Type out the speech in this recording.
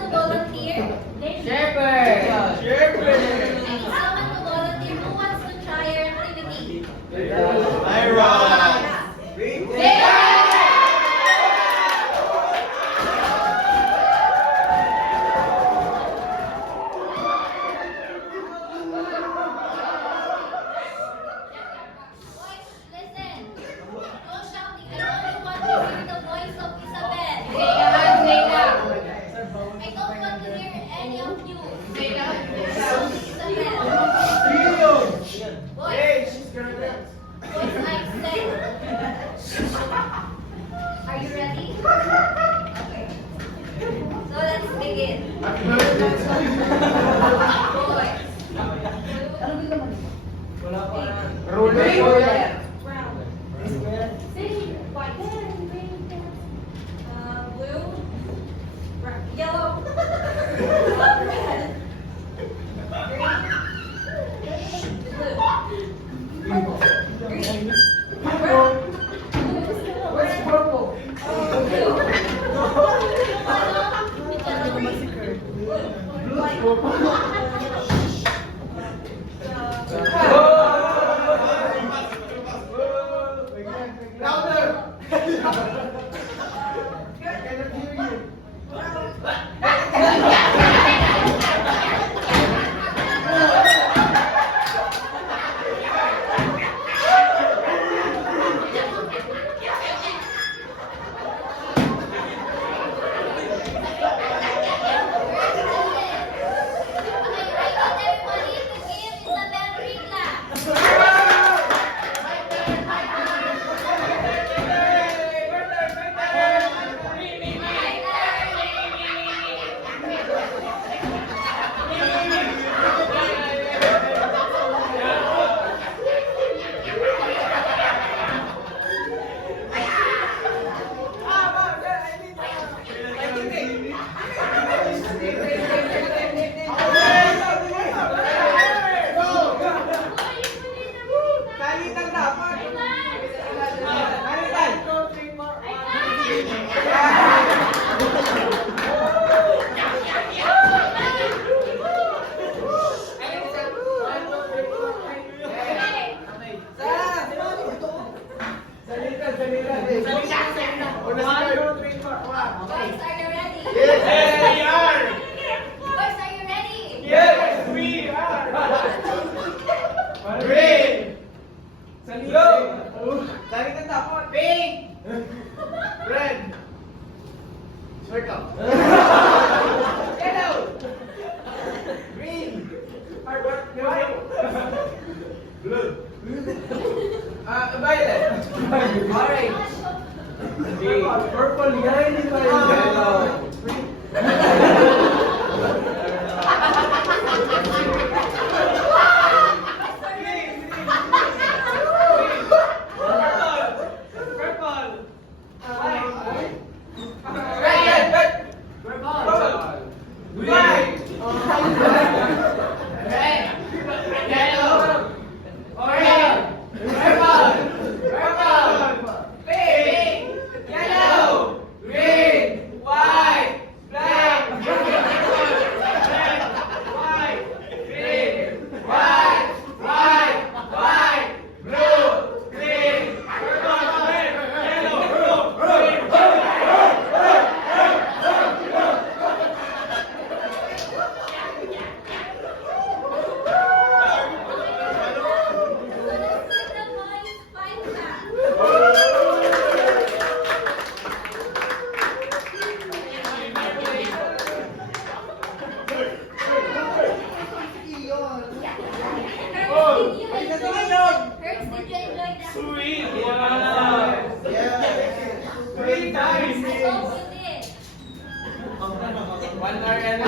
to volunteer? Shepherd! I need someone to volunteer. Who wants to try your activity? Myra! Boys, listen. No shouting. I only want to hear the voice of Isabel. I don't want to hear any of you. Shout Isabel. Boys, boys, I said. Are you ready? Okay. So let's begin. Boys. Blue, yellow, red, green, blue, purple, green, purple. Where's purple? Blue, Boys, are you ready? Boys, are you ready? Purple yan, hindi ba yung yellow? One hour and